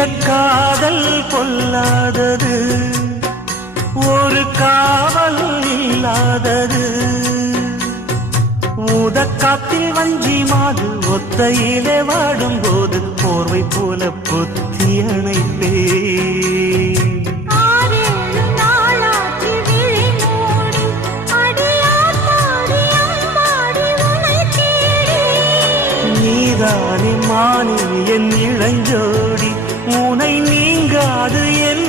இந்த காதல் பொல்லாதது, ஒரு காவல் இல்லாதது. ஊதக்காத்தில் வஞ்சி மாது ஒத்தையிலே வாடும் போது போர்வை போல பொத்தி அணைப்பே. நீதானே மானே என் இளஞ்சோடி, உனை நீங்காது என்